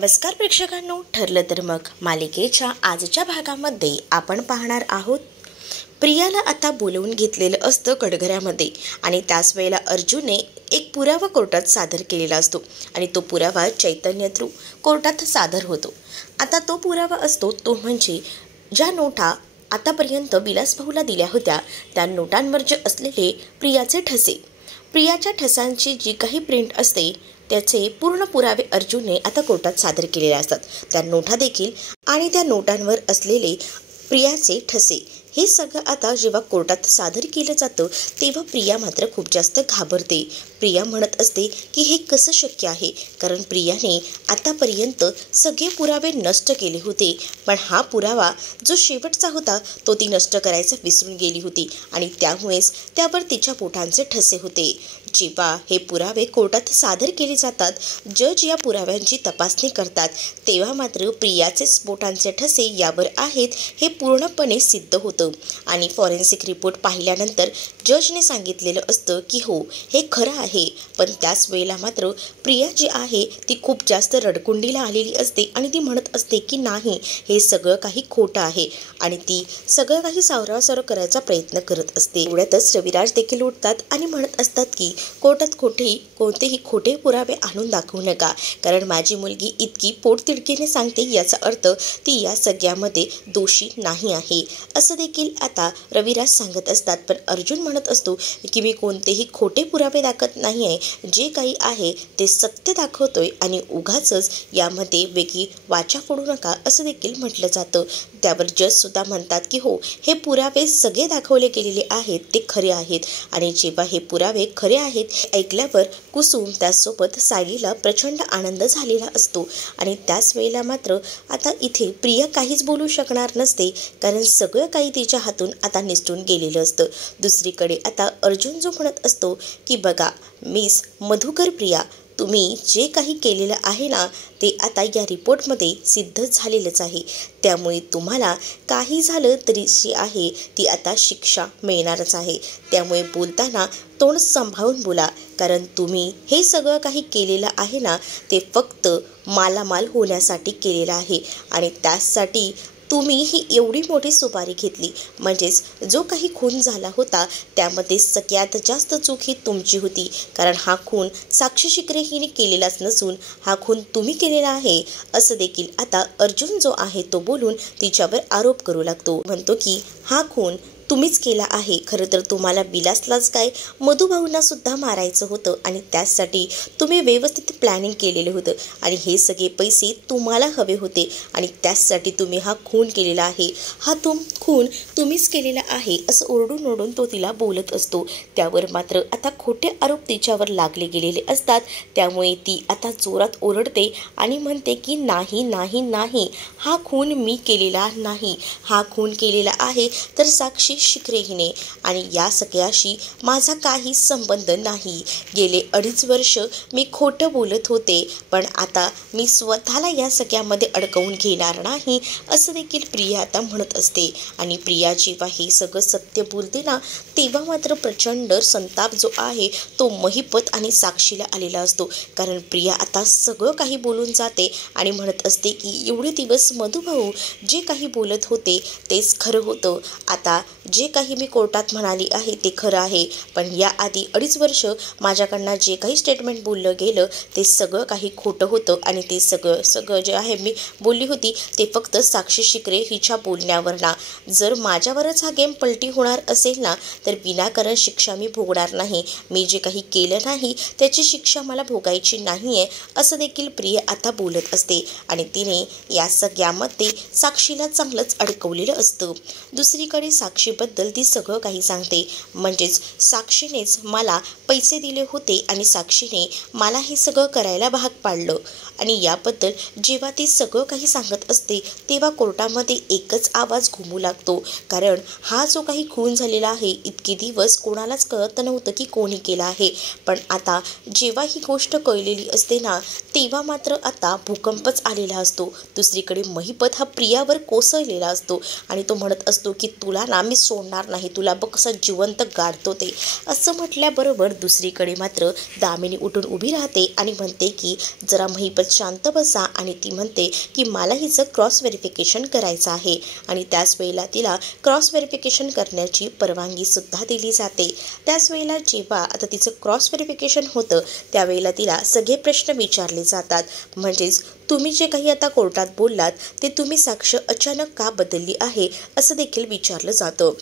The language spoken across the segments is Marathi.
नमस्कार प्रेक्षकांनो, ठरलं तर मग मालिकेच्या आजच्या भागामध्ये आपण पाहणार आहोत. प्रियाला आता बोलवून घेतलेलं असतं कटघऱ्यामध्ये आणि त्याच वेळेला अर्जुनने एक पुरावा कोर्टात सादर केलेला असतो आणि तो पुरावा चैतन्य थ्रू कोर्टात सादर होतो. आता तो पुरावा असतो तो म्हणजे ज्या नोटा आतापर्यंत विलास भाऊला दिल्या होत्या त्या नोटांवर जे असलेले प्रियाचे ठसे, प्रियाच्या ठसांची जी काही प्रिंट असते त्याचे पूर्ण पुरावे अर्जुनने आता कोर्टात सादर केलेले असतात. त्या नोटा देखील आणि त्या नोटांवर असलेले प्रियाचे ठसे हे सगळं आता जेव्हा कोर्टात सादर केलं जातं तेव्हा प्रिया मात्र खूप जास्त घाबरते. प्रिया म्हणत असते की हे कसं शक्य आहे, कारण प्रियाने आतापर्यंत सगळे पुरावे नष्ट केले होते, पण हा पुरावा जो शेवटचा होता तो ती नष्ट करायचं विसरून गेली होती आणि त्यामुळेच त्यावर तिच्या बोटांचे ठसे होते. जेव्हा हे पुरावे कोर्टात सादर केले जातात, जज या पुराव्यांची तपासणी करतात, तेव्हा मात्र प्रियाचे बोटांचे ठसे यावर आहेत हे पूर्णपणे सिद्ध होतं आणि फॉरेन्सिक रिपोर्ट पाहिल्यानंतर जजने सांगितलेलं असतं की हो हे खरं आहे. पण त्याच वेळेला मात्र प्रिया जी आहे ती खूप जास्त रडकुंडीला आलेली असते आणि ती म्हणत असते की नाही हे सगळं काही खोटं आहे आणि ती सगळं काही सावरासावर करायचा प्रयत्न करत असते. एवढ्यातच रविराज देखील उठतात आणि म्हणत असतात की कोर्टात कोणतेही खोटे पुरावे आणून दाखवू नका, कारण माझी मुलगी इतकी पोटतिडकीने सांगते याचा अर्थ ती या सगळ्यामध्ये दोषी नाही आहे असं देखील आता रविराज सांगत असतात. पण अर्जुन म्हणत असतो की मी कोणतेही खोटे पुरावे दाखवत नाही आहे, जे काही आहे ते सत्य दाखवतोय आणि उगाचच यामध्ये वेगळी वाचा फोडू नका असं देखील म्हटलं जातं. त्यावर जज सुद्धा म्हणतात की हो हे पुरावे सगळे दाखवले गेलेले आहेत ते खरे आहेत आणि जेव्हा हे पुरावे खरे आहेत ऐकल्यावर कुसुम त्यासोबत सायलीला प्रचंड आनंद झालेला असतो आणि त्याच वेळेला मात्र आता इथे प्रिया काहीच बोलू शकणार नसते, कारण सगळं काही तिच्या हातून आता निसटून गेलेलं असतं. दुसरीकडे आता अर्जुन जो म्हणत असतो की बघा मिस मधुकर प्रिया, तुम्ही जे काही केलेलं आहे ना ते आता या रिपोर्टमध्ये सिद्ध झालेलंच आहे, त्यामुळे तुम्हाला काही झालं तरी जी आहे ती आता शिक्षा मिळणारच आहे. त्यामुळे बोलताना तोंड सांभाळून बोला, कारण तुम्ही हे सगळं काही केलेलं आहे ना ते फक्त मालामाल होण्यासाठी केलेलं आहे आणि त्यासाठी तुम्ही ही एवढी मोठी सुपारी घेतली. म्हणजेच जो काही खून झाला होता त्यामध्ये सगळ्यात जास्त चूक ही तुमची होती, कारण हा खून साक्षी शिकरे हिने केलेलाच नसून हा खून तुम्ही केलेला आहे असं देखील आता अर्जुन जो आहे तो बोलून तिच्यावर आरोप करू लागतो. म्हणतो की हा खून तुम्हीच केला आहे. खरं तर तुम्हाला विलासलाच काय मधुभाऊंना सुद्धा मारायचं होतं आणि त्यासाठी तुम्ही व्यवस्थित प्लॅनिंग केलेलं होतं आणि हे सगळे पैसे तुम्हाला हवे होते आणि त्यासाठी तुम्ही हा खून केलेला आहे. हा खून तुम्हीच केलेला आहे असं ओरडून ओरडून तो तिला बोलत असतो. त्यावर मात्र आता खोटे आरोप तिच्यावर लागले गेलेले असतात. त्यामुळे ती आता जोरात ओरडते आणि म्हणते की नाही नाही नाही, हा खून मी केलेला नाही, हा खून केलेला आहे तर साक्षी शिकरे हिने आणि या सगळ्याशी माझा काही संबंध नाही. गेले 2.5 वर्ष मी खोटं बोलत होते, पण आता मी स्वतःला या सगळ्यामध्ये अडकवून घेणार नाही असं देखील प्रिया आता म्हणत असते. आणि प्रिया जेव्हा हे सगळं सत्य बोलते ना तेव्हा मात्र प्रचंड संताप जो आहे तो महिपत आणि साक्षीला आलेला असतो, कारण प्रिया आता सगळं काही बोलून जाते आणि म्हणत असते की एवढे दिवस मधुभाऊ जे काही बोलत होते तेच खरं होतं. आता जे काही मी कोर्टात म्हणाली आहे ते खरं आहे, पण याआधी 2.5 वर्ष माझ्याकडनं जे काही स्टेटमेंट बोललं गेलं ते सगळं काही खोटं होतं आणि ते सगळं जे आहे मी बोलली होती ते फक्त साक्षी शिकरे हिच्या बोलण्यावर ना. जर माझ्यावरच हा गेम पलटी होणार असेल ना तर विनाकारण शिक्षा मी भोगणार नाही. मी जे काही केलं नाही त्याची शिक्षा मला भोगायची नाही आहे असं देखील प्रिया आता बोलत असते आणि तिने या सगळ्यामध्ये साक्षीला चांगलंच अडकवलेलं असतं. दुसरीकडे साक्षीबद्दल ती सगळं काही सांगते, म्हणजेच साक्षीनेच मला पैसे दिले होते आणि साक्षीने मला हे सगळं करायला भाग पाडलं. आणि याबद्दल जेव्हा ती सगळं काही सांगत असते तेव्हा कोर्टामध्ये एकच आवाज घुमू लागतो, कारण हा जो काही खून झालेला आहे इतके दिवस कोणालाच कळत नव्हतं की कोणी केला आहे, पण आता जेव्हा ही गोष्ट कळलेली असते ना तेव्हा मात्र आता भूकंपच आलेला असतो. दुसरीकडे महिपत हा प्रियावर कोसळलेला असतो आणि तो म्हणत असतो की तुला ना मी सोडणार नाही, तुला बघ कसं जिवंत गाडतो ते, असं म्हटल्याबरोबर दुसरीकडे मात्र दामिनी उठून उभी राहते आणि म्हणते की जरा महिपत शांत बसा. आणि ती म्हणते की मला हिचं क्रॉस व्हेरिफिकेशन करायचं आहे आणि त्याच वेळेला तिला क्रॉस व्हेरिफिकेशन करण्याची परवानगी सुद्धा दिली जाते. त्याच वेळेला जेव्हा आता तिचं क्रॉस व्हेरिफिकेशन होतं त्यावेळेला तिला सगळे प्रश्न विचारले जातात. म्हणजेच तुम्ही जे काही आता कोर्टात बोललात ते तुम्ही साक्ष अचानक का बदलली आहे असं देखील विचारलं जातं.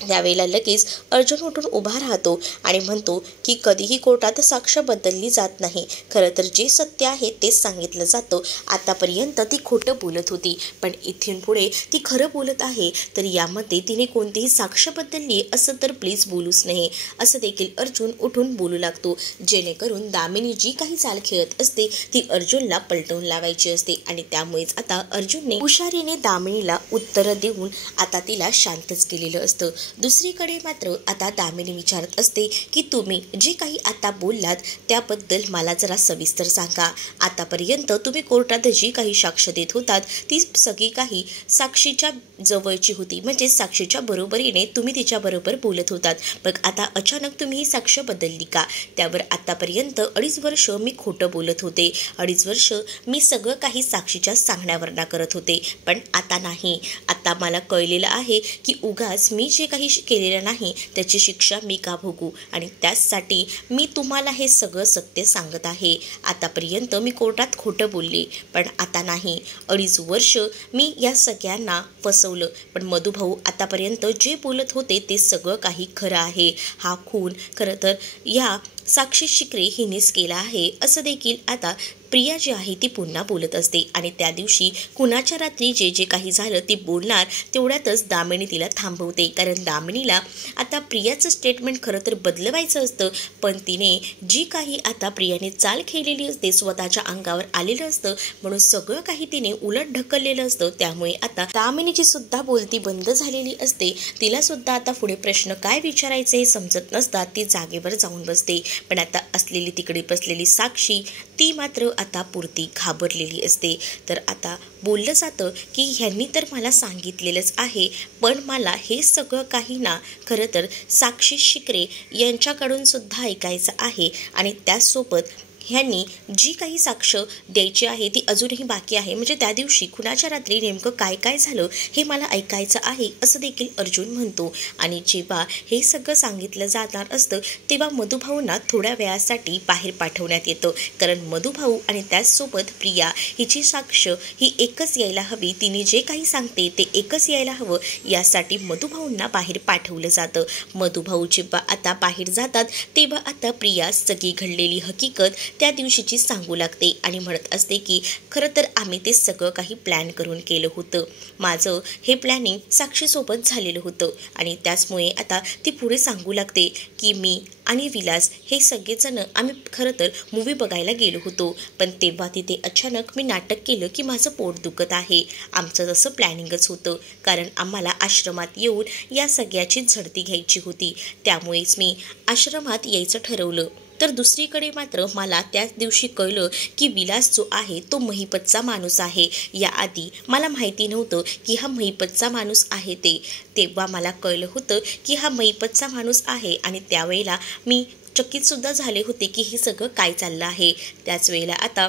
त्यावेळेला लगेच अर्जुन उठून उभा राहतो आणि म्हणतो की कधीही कोर्टात साक्ष बदलली जात नाही. खरं तर जे सत्य आहे तेच सांगितलं जातं. आतापर्यंत ती खोटं बोलत होती पण इथून पुढे ती खरं बोलत आहे, तर यामध्ये तिने कोणतीही साक्ष बदलली असं तर प्लीज बोलूच नाही असं देखील अर्जुन उठून बोलू लागतो. जेणेकरून दामिनी जी काही चाल खेळत असते ती अर्जुनला पलटवून लावायची असते आणि त्यामुळेच आता अर्जुनने हुशारीने दामिनीला उत्तरं देऊन आता तिला शांतच केलेलं असतं. दुसरीकडे मात्र आता दामिनी विचारत असते की तुम्ही जे काही आता बोललात त्याबद्दल मला जरा सविस्तर सांगा. आतापर्यंत तुम्ही कोर्टात जी काही साक्ष देत होतात ती सगळी काही साक्षीच्या जवळची होती, म्हणजे साक्षीच्या बरोबरीने तुम्ही तिच्याबरोबर बोलत होतात. मग आता अचानक तुम्ही ही साक्ष बदलली का? त्यावर आतापर्यंत 2.5 वर्ष मी खोटं बोलत होते, 2.5 वर्ष मी सगळं काही साक्षीच्या सांगण्यावरना करत होते, पण आता नाही. आता मला कळलेलं आहे की उगाच मी जे काही केलेलं नाही त्याची शिक्षा मी का भोगू, आणि त्याचसाठी मी तुम्हाला हे सगळं सत्य सांगत आहे. आतापर्यंत मी कोर्टात खोटं बोलले पण आता नाही. 2.5 वर्ष मी या सगळ्यांना फसवलं, पण मधुभाऊ आतापर्यंत जे बोलत होते ते सगळं काही खरं आहे. हा खून खरं तर या साक्षी शिकरे हिनेच केला आहे असं देखील आता प्रिया जी आहे ती पुन्हा बोलत असते. आणि त्या दिवशी कुणाच्या रात्री जे जे काही झालं ते बोलणार तेवढ्यातच दामिनी तिला थांबवते, कारण दामिनीला आता प्रियाचं स्टेटमेंट खरं तर बदलवायचं असतं, पण तिने जी काही आता प्रियाने चाल खेळलेली असते स्वतःच्या अंगावर आलेलं असतं, म्हणून सगळं काही तिने उलट ढकललेलं असतं. त्यामुळे आता दामिनीची सुद्धा बोलती बंद झालेली असते. तिला सुद्धा आता पुढे प्रश्न काय विचारायचे हे समजत नसतात ती जागेवर जाऊन बसते. पण आता असलेली तिकडे बसलेली साक्षी ती मात्र आता पुरती घाबरलेली असते. तर आता बोललं जातं की ह्यांनी तर मला सांगितलेलंच आहे, पण मला हे सगळं काही ना खरं तर साक्षी शिकरे यांच्याकडून सुद्धा ऐकायचं आहे. आणि त्याचसोबत ह्यांनी जी काही साक्ष द्यायची आहे ती अजूनही बाकी आहे, म्हणजे त्या दिवशी कुणाच्या रात्री नेमकं काय काय झालं हे मला ऐकायचं आहे असं देखील अर्जुन म्हणतो. आणि जेव्हा हे सगळं सांगितलं जाणार असतं तेव्हा मधुभाऊंना थोड्या वेळासाठी बाहेर पाठवण्यात येतं, कारण मधुभाऊ आणि त्याचसोबत प्रिया हिची साक्ष ही एकच यायला हवी, तिने जे काही सांगते ते एकच यायला हवं, यासाठी मधुभाऊंना बाहेर पाठवलं जातं. मधुभाऊ जेव्हा आता बाहेर जातात तेव्हा आता प्रिया सगळी घडलेली हकीकत त्या दिवशीची सांगू लागते आणि म्हणत असते की खरं तर आम्ही ते सगळं काही प्लॅन करून केलं होतं, माझं हे प्लॅनिंग साक्षीसोबत झालेलं होतं. आणि त्याचमुळे आता ती पुढे सांगू लागते की मी आणि विलास हे सगळेजण आम्ही खरं तर मूवी बघायला गेलो होतो, पण तेव्हा तिथे अचानक मी नाटक केलं की माझं पोट दुखत आहे. आमचं तसं प्लॅनिंगच होतं, कारण आम्हाला आश्रमात येऊन या सगळ्याची झडती घ्यायची होती, त्यामुळेच मी आश्रमात यायचं ठरवलं. तर दुसरीकडे मात्र मला त्याच दिवशी कळलं की विलास जो आहे तो महिपतचा माणूस आहे. याआधी मला माहिती नव्हतं की हा महिपतचा माणूस आहे तेव्हा मला कळलं होतं की हा महिपतचा माणूस आहे, आणि त्यावेळेला मी चकितसुद्धा झाले होते की हे सगळं काय चाललं आहे. त्याच वेळेला आता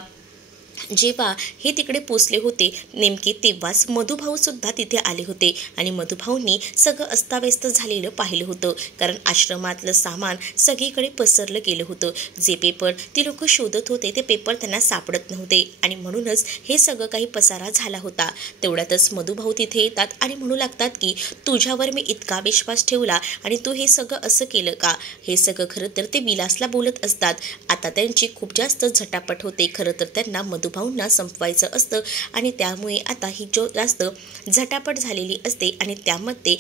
जेव्हा हे तिकडे पोचले होते नेमके तेव्हाच मधुभाऊसुद्धा तिथे आले होते आणि मधुभाऊंनी सगळं अस्ताव्यस्त झालेलं पाहिलं होतं, कारण आश्रमातलं सामान सगळीकडे पसरलं गेलं होतं. जे पेपर ती लोक शोधत होते ते पेपर त्यांना सापडत नव्हते आणि म्हणूनच हे सगळं काही पसारा झाला होता. तेवढ्यातच मधुभाऊ तिथे येतात आणि म्हणू लागतात की तुझ्यावर मी इतका विश्वास ठेवला आणि तू हे सगळं असं केलं का. हे सगळं खरं तर ते विलासला बोलत असतात. आता त्यांची खूप जास्त झटापट होते. खरं तर त्यांना मधुभाऊंना संपवायचं असतं आणि त्यामुळे आता ही जो जास्त झटापट झालेली असते आणि त्यामध्ये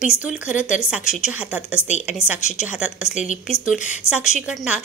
पिस्तूल खरं तर साक्षीच्या हातात असते आणि साक्षीच्या हातात असलेली पिस्तूल साक्षीकडनं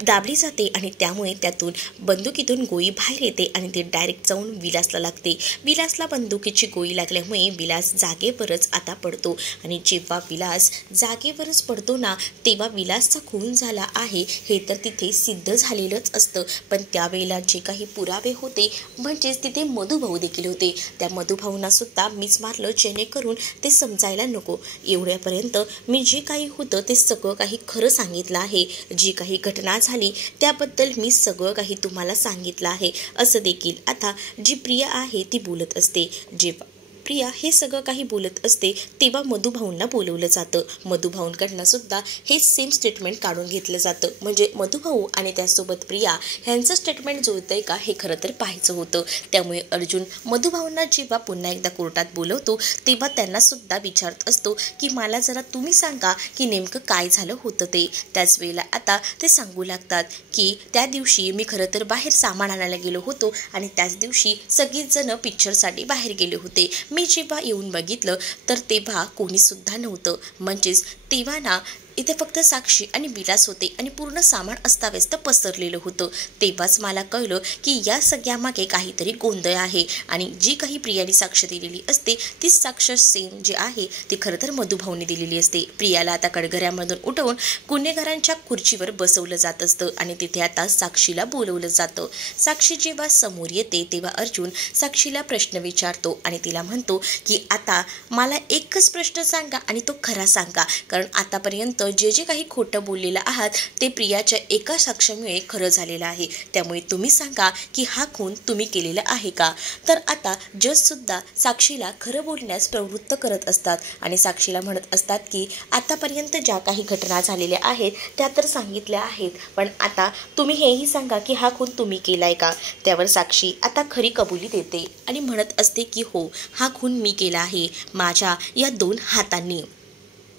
दाबली जाते आणि त्यामुळे त्यातून बंदुकीतून गोळी बाहेर येते आणि ते डायरेक्ट जाऊन विलासला लागते. विलासला बंदुकीची गोळी लागल्यामुळे विलास जागेवरच आता पडतो आणि जेव्हा विलास जागेवरच पडतो ना, तेव्हा विलासचा खून झाला आहे हे तर तिथे सिद्ध झालेलंच असतं. पण त्यावेळेला जे काही पुरावे होते, म्हणजेच तिथे मधुभाऊ देखील होते, त्या मधुभाऊंना सुद्धा मीच मारलं जेणेकरून ते समजायला नको. एवढ्यापर्यंत मी जे काही होतं ते सगळं काही खरं सांगितलं आहे. जी काही घटना झाली त्याबद्दल मी सगळं काही तुम्हाला सांगितलं आहे, असं देखील आता जी प्रिया आहे ती बोलत असते. जेव्हा प्रिया हे सगळं काही बोलत असते तेव्हा मधुभाऊंना बोलवलं जातं. मधुभाऊंकडनं सुद्धा हे सेम स्टेटमेंट काढून घेतलं जातं. म्हणजे मधुभाऊ आणि त्यासोबत प्रिया ह्यांचं स्टेटमेंट जुळतंय का हे खरं तर पाहायचं होतं. त्यामुळे अर्जुन मधुभाऊंना जेव्हा पुन्हा एकदा कोर्टात बोलवतो तेव्हा त्यांना सुद्धा विचारत असतो की मला जरा तुम्ही सांगा की नेमकं काय झालं होतं ते. त्याच वेळेला आता ते सांगू लागतात की त्या दिवशी मी खरं तर बाहेर सामान आणायला गेलो होतो आणि त्याच दिवशी सगळीच जण पिक्चरसाठी बाहेर गेले होते. मी जेव्हा येऊन बघितलं तर तेव्हा कोणीसुद्धा नव्हतं. म्हणजेच तेव्हा ना इथे फक्त साक्षी आणि विलास होते आणि पूर्ण सामान अस्ताव्यस्त पसरलेलं होतं. तेव्हाच मला कळलं की या सगळ्यामागे काहीतरी गोंधळ आहे आणि जी काही प्रियाने साक्ष दिलेली असते ती साक्ष सेम जी आहे ती खरं तर मधुभाऊने दिलेली असते. प्रियाला आता कडघऱ्यामधून उठवून गुन्हेगारांच्या खुर्चीवर बसवलं जात असतं आणि तिथे आता साक्षीला बोलवलं जातं. साक्षी जेव्हा समोर येते तेव्हा अर्जुन साक्षीला प्रश्न विचारतो आणि तिला म्हणतो की आता मला एकच प्रश्न सांगा आणि तो खरा सांगा, कारण आतापर्यंत जे जे काही खोटं बोललेलं आहात ते प्रियाच्या एका साक्षीमुळे खरं झालेलं आहे. त्यामुळे तुम्ही सांगा की हा खून तुम्ही केलेला आहे का. तर आता जजसुद्धा साक्षीला खरं बोलण्यास प्रवृत्त करत असतात आणि साक्षीला म्हणत असतात की आतापर्यंत ज्या काही घटना झालेल्या आहेत त्या तर सांगितल्या आहेत, पण आता तुम्ही हेही सांगा की हा खून तुम्ही केलाय का. त्यावर साक्षी आता खरी कबुली देते आणि म्हणत असते की हो, हा खून मी केला आहे माझ्या या 2 हातांनी.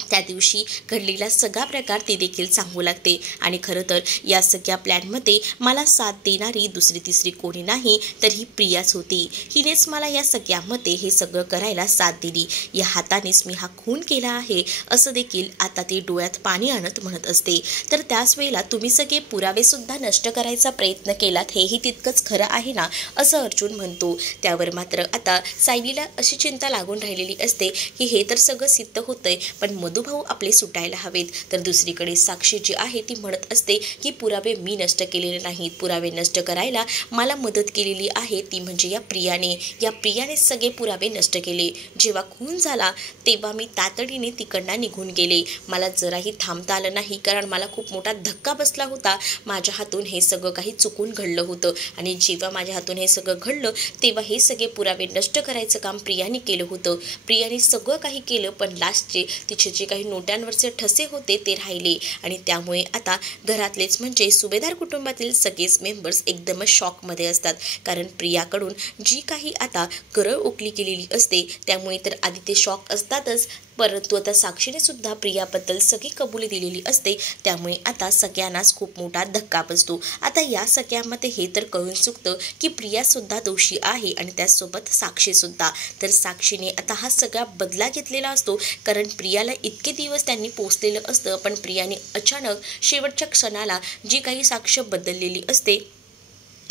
त्या दिवशी घडलेला सगळा प्रकार ती देखील सांगू लागते आणि खरं तर या सगळ्या प्लॅनमध्ये मला साथ देणारी दुसरी तिसरी कोणी नाही तर ही प्रियाच होती. हिनेच मला या सगळ्यामध्ये हे सगळं करायला साथ दिली. या हातानेच मी हा खून केला आहे असं देखील आता ती डोळ्यात पाणी आणत म्हणत असते. तर त्याच वेळेला तुम्ही सगळे पुरावेसुद्धा नष्ट करायचा प्रयत्न केलात हेही तितकंच खरं आहे ना, असं अर्जुन म्हणतो. त्यावर मात्र आता सायलीला अशी चिंता लागून राहिलेली असते की हे तर सगळं सिद्ध होतंय पण मधुभाऊ आपले सुटायला हवेत. तर दुसरीकडे साक्षी जी आहे ती म्हणत असते की पुरावे मी नष्ट केलेले नाहीत, पुरावे नष्ट करायला मला मदत केलेली आहे ती म्हणजे या प्रियाने सगळे पुरावे नष्ट केले. जेव्हा खून झाला तेव्हा मी तातडीने तिकडनं निघून गेले. मला जराही थांबता आलं नाही कारण मला खूप मोठा धक्का बसला होता. माझ्या हातून हे सगळं काही चुकून घडलं होतं आणि जेव्हा माझ्या हातून हे सगळं घडलं तेव्हा हे सगळे पुरावे नष्ट करायचं काम प्रियाने केलं होतं. प्रियाने सगळं काही केलं पण लास्टचे तिचे जे काही नोट्यांवरचे ठसे होते ते राहिले आणि त्यामुळे आता घरातलेच म्हणजे सुभेदार कुटुंबातील सगळेच मेंबर्स एकदमच शॉकमध्ये असतात. कारण प्रियाकडून जी काही आता करळ उकली गेलेली असते त्यामुळे तर आधी ते शॉक असतातच, परंतु आता साक्षीने सुद्धा प्रियाबद्दल सगळी कबुली दिलेली असते त्यामुळे आता सगळ्यांनाच खूप मोठा धक्का बसतो. आता या सगळ्यामध्ये हे तर कळून चुकतं की प्रियासुद्धा दोषी आहे आणि त्याचसोबत साक्षीसुद्धा. तर साक्षीने आता हा सगळा बदला घेतलेला असतो कारण प्रियाला इतके दिवस त्यांनी पोचलेलं असतं पण प्रियाने अचानक शेवटच्या क्षणाला जी काही साक्ष बदललेली असते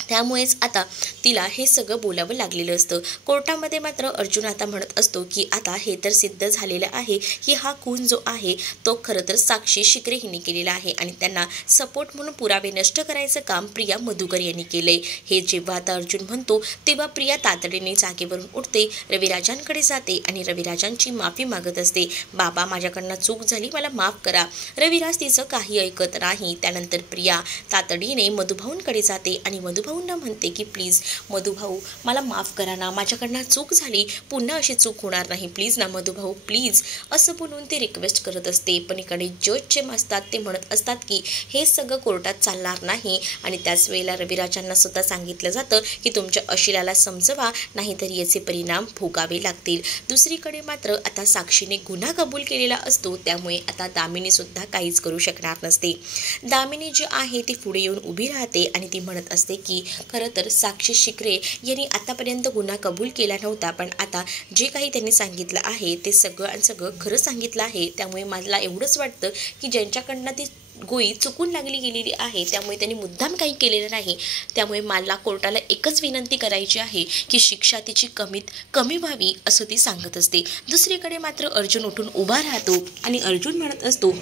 त्यामुळेच आता तिला हे सगळं बोलावं लागलेलं असतं. कोर्टामध्ये मात्र अर्जुन आता म्हणत असतो की आता हे तर सिद्ध झालेलं आहे की हा खून जो आहे तो खरं तर साक्षी शिकरे हिने केलेला आहे आणि त्यांना सपोर्ट म्हणून पुरावे नष्ट करायचं काम प्रिया मधुकर यांनी केलंय. हे जेव्हा आता अर्जुन म्हणतो तेव्हा प्रिया तातडीने जागेवरून उठते, रविराजांकडे जाते आणि रविराजांची माफी मागत असते. बाबा, माझ्याकडनं चूक झाली, मला माफ करा. रविराज तिचं काही ऐकत नाही. त्यानंतर प्रिया तातडीने मधुभाऊंकडे जाते आणि मधुभाऊंना म्हणते की प्लीज मधुभाऊ मला माफ करा ना, माझ्याकडनं चूक झाली, पुन्हा अशी चूक होणार नाही, प्लीज ना मधुभाऊ प्लीज, असं बोलून ते रिक्वेस्ट करत असते. पण इकडे जज जे असतात ते म्हणत असतात की हे सगळं कोर्टात चालणार नाही आणि त्याच वेळेला रविराजांना सुद्धा सांगितलं जातं की तुमच्या अशिलाला समजवा नाहीतर याचे परिणाम भोगावे लागतील. दुसरीकडे मात्र आता साक्षीने गुन्हा कबूल केलेला असतो त्यामुळे आता दामिनी सुद्धा काहीच करू शकणार नसते. दामिनी जी आहे ती पुढे येऊन उभी राहते आणि ती म्हणत असते की खरं तर साक्षी शिकरे यांनी आतापर्यंत गुन्हा कबूल केला नव्हता पण आता जे काही त्यांनी सांगितलं आहे ते सगळं खरं सांगितलं आहे. त्यामुळे मला एवढंच वाटतं की ज्यांच्याकडनं ती गोळी चुकून लागली गेलेली आहे, त्यामुळे त्यांनी मुद्दाम काही केलेलं नाही. त्यामुळे मला कोर्टाला एकच विनंती करायची आहे की शिक्षा तिची कमीत कमी व्हावी असं ती सांगत असते. दुसरीकडे मात्र अर्जुन उठून उभा राहतो आणि अर्जुन म्हणत असतो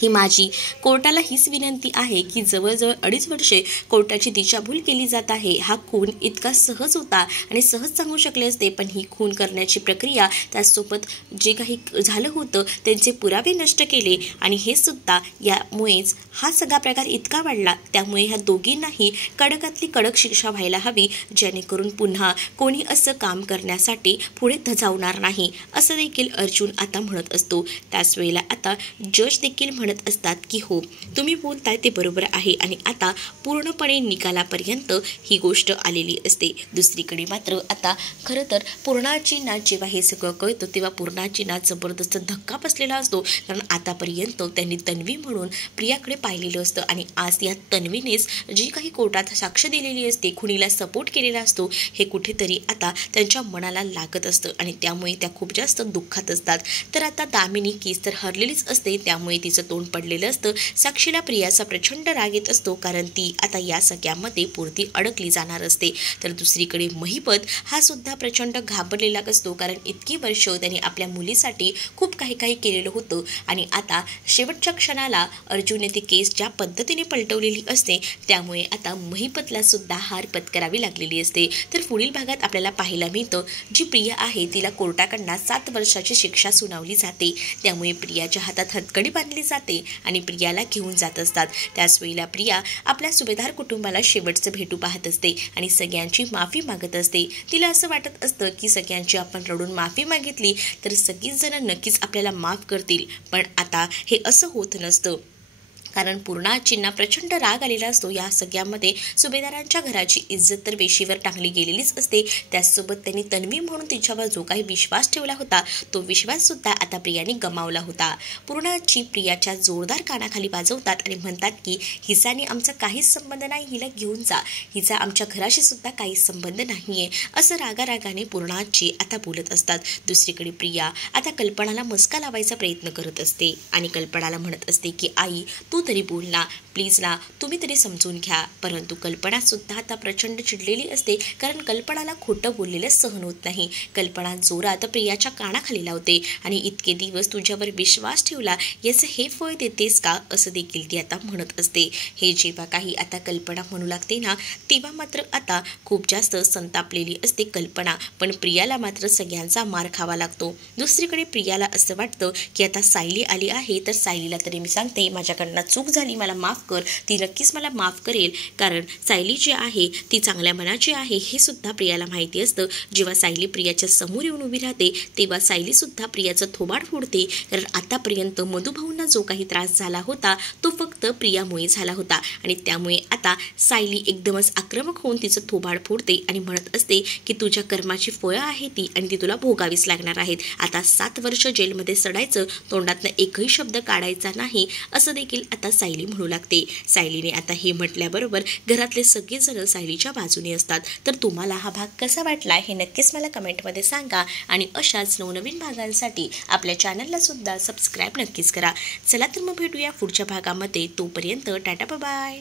ही माझी कोर्टाला हीच विनंती आहे की जवळजवळ 2.5 वर्षे कोर्टाची दिशाभूल केली जात आहे. हा खून इतका सहज होता आणि सहज सांगू शकले असते, पण ही खून करण्याची प्रक्रिया त्यासोबत जे काही झालं होतं त्यांचे पुरावे नष्ट केले आणि हे सुद्धा यामुळेच हा सगळा प्रकार इतका वाढला. त्यामुळे ह्या दोघींनाही कडकातली कडक शिक्षा व्हायला हवी, जेणेकरून पुन्हा कोणी असं काम करण्यासाठी पुढे धजावणार नाही असं देखील अर्जुन आता म्हणत असतो. त्याच वेळेला आता जज देखील म्हणत असतात की हो तुम्ही बोलताय ते बरोबर आहे आणि आता पूर्णपणे निकालापर्यंत ही गोष्ट आलेली असते. दुसरीकडे मात्र आता खरं तर पूर्णाचींना जेव्हा हे सगळं कळतं तेव्हा पूर्णाचींना जबरदस्त धक्का बसलेला असतो, कारण आतापर्यंत त्यांनी तन्वी म्हणून प्रियाकडे पाहिलेलं असतं आणि आज या तन्वीनेच जी काही कोर्टात साक्ष दिलेली असते, खुनीला सपोर्ट केलेला असतो, हे कुठेतरी आता त्यांच्या मनाला लागत असतं आणि त्यामुळे त्या खूप जास्त दुःखात असतात. तर आता दामिनी केस तर हरलेलीच असते, त्यामुळे तिचं तोंड पडलेलं असतं. साक्षीला प्रियाचा प्रचंड राग येत असतो, कारण ती आता या सगळ्यामध्ये पुरती अडकली जाणार असते. तर दुसरीकडे महिपत हा सुद्धा प्रचंड घाबरलेला असतो, कारण इतकी वर्ष त्यांनी आपल्या मुलीसाठी खूप काही काही केलेलं होतं आणि आता शेवटच्या क्षणाला अर्जुनने ती केस ज्या पद्धतीने पलटवलेली असते त्यामुळे आता महिपतला सुद्धा हार पत्करावी लागलेली असते. तर पुढील भागात आपल्याला पाहायला मिळतं जी प्रिया आहे तिला कोर्टाकडनं 7 वर्षाची शिक्षा सुनावली जाते. त्यामुळे प्रियाच्या हातात हतकडी बांधली जाते आणि प्रियाला घेऊन जात असतात. त्याच वेळेला प्रिया आपल्या सुभेदार कुटुंबाला शेवटचं भेटू पाहत असते आणि सगळ्यांची माफी मागत असते. तिला असं वाटत असतं की सगळ्यांची आपण रडून माफी मागितली तर सगळीच जण नक्कीच आपल्याला माफ करतील, पण आता हे असं होत नसतं, कारण पूर्णाचींना प्रचंड राग आलेला असतो. या सगळ्यामध्ये सुभेदारांच्या घराची इज्जत तर वेशीवर टांगली गेलेलीच असते. त्याचसोबत त्यांनी तन्वी म्हणून तिच्यावर जो काही विश्वास ठेवला होता तो विश्वास सुद्धा आता प्रियाने गमावला होता. पूर्णाची प्रियाच्या जोरदार कानाखाली वाजवतात आणि म्हणतात की हिचाने आमचा काहीच संबंध नाही, हिला घेऊन जा, हिचा आमच्या घराशी सुद्धा काहीच संबंध नाहीये असं रागारागाने पूर्णाची आता बोलत असतात. दुसरीकडे प्रिया आता कल्पनाला मस्का लावायचा प्रयत्न करत असते आणि कल्पनाला म्हणत असते की आई तू तरी बोल ना, प्लीज ना, तुम्ही तरी समजून घ्या. परंतु कल्पना सुद्धा आता प्रचंड चिडलेली असते, कारण कल्पनाला खोटं बोललेलं सहन होत नाही. कल्पना जोरात प्रियाच्या कानाखाली लावते आणि इतके दिवस तुझ्यावर विश्वास ठेवला याचं हे फळ देतेस का असं देखील ती आता म्हणत असते. हे जेव्हा काही आता कल्पना म्हणू लागते ना तेव्हा मात्र आता खूप जास्त संतापलेली असते कल्पना, पण प्रियाला मात्र सगळ्यांचा मार खावा लागतो. दुसरीकडे प्रियाला असं वाटतं की आता सायली आली आहे तर सायलीला तरी मी सांगते माझ्याकडनं चूक झाली, मला माफ कर. ती नक्कीच मला माफ करेल, कारण सायली जी आहे ती चांगल्या मनाची आहे हे सुद्धा प्रियाला माहिती असतं. जेव्हा सायली प्रियाच्या समोर येऊन उभी राहते तेव्हा सायली सुद्धा प्रियाचं थोबाड फोडते, कारण आतापर्यंत मधुभाऊंना जो काही त्रास झाला होता तो फक्त प्रियामुळे झाला होता आणि त्यामुळे आता सायली एकदमच आक्रमक होऊन तिचं थोबाड फोडते आणि म्हणत असते की तुझ्या कर्माची फळं आहे ती आणि ती तुला भोगावीच लागणार आहेत. आता 7 वर्ष जेलमध्ये सडायचं, तोंडातनं एकही शब्द काढायचा नाही असं देखील आता सायली म्हणू लागते. सायलीने आता हे म्हटल्याबरोबर घरातले सगळेजण सायलीच्या बाजूने असतात. तर तुम्हाला हा भाग कसा वाटला हे नक्कीच मला कमेंटमध्ये सांगा आणि अशाच नवनवीन भागांसाठी आपल्या चॅनलला सुद्धा सबस्क्राईब नक्कीच करा. चला तर मग भेटूया पुढच्या भागामध्ये. तोपर्यंत टाटा बाय.